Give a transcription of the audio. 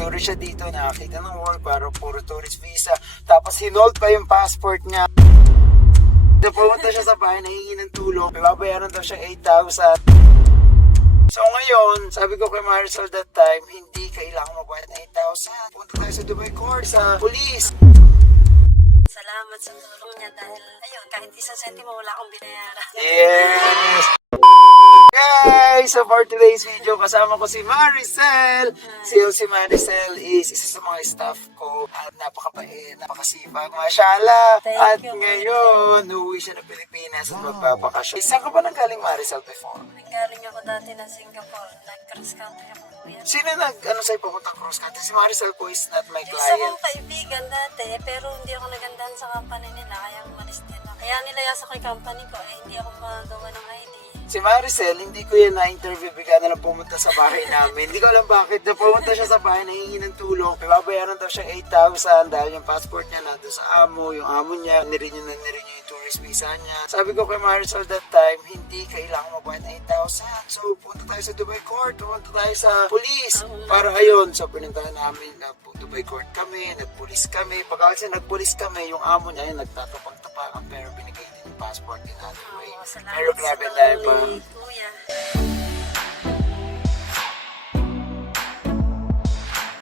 Nag-tourist siya dito, nakakita ng world, para puro tourist visa. Tapos hinold pa yung passport niya. Pumunta siya sa bahay, nahingi ng tulong. May babayaran daw siyang 8,000. So ngayon, sabi ko kay Marisol that time, hindi kailangan mabayad ng 8,000. Punta tayo sa Dubai Court, sa police. Salamat sa tulong niya dahil, ayun, kahit isang sentimo wala akong binayaran. Yes! Guys, so for today's video, kasama ko si Maricel. Si Maricel is isa sa mga staff ko at napakabait, napakasipag, mashallah. At Thank you. ngayon, uuwi siya ng Pilipinas at magpapakasyon. Saan ka ba nanggaling, Maricel, before? Nanggaling ako dati ng Singapore, nag-cross country ako. Kuya. Sino sa'yo papunta cross country? Si Maricel po is not my Isa client. kong kaibigan dati, pero hindi ako nagandahan sa company nila, kaya umalis din ako. Kaya nilayas ako yung company ko, hindi ako magawa ng ID. Si Maricel, hindi ko yan na-interview, bigla na lang pumunta sa bahay namin. Hindi ko alam bakit. Na pumunta siya sa bahay, nahingi ng tulong. May babayaran daw siyang 8,000 dahil yung passport niya nandun sa amo. Yung amo niya, nirenew yung tourist visa niya. Sabi ko kay Maricel that time, hindi kailangan mabayad ng 8,000. So, punta tayo sa Dubai Court, punta tayo sa police. Para ayun, so pinuntahan namin na Dubai Court kami, nagpulis kami. Pagkakasya nagpulis kami, yung amo niya, yung nagtatapang-tapakan pero binigay din yung passport in other way. Oo, salamat Pero sa grabe tulong dahil pa. ni Kuya.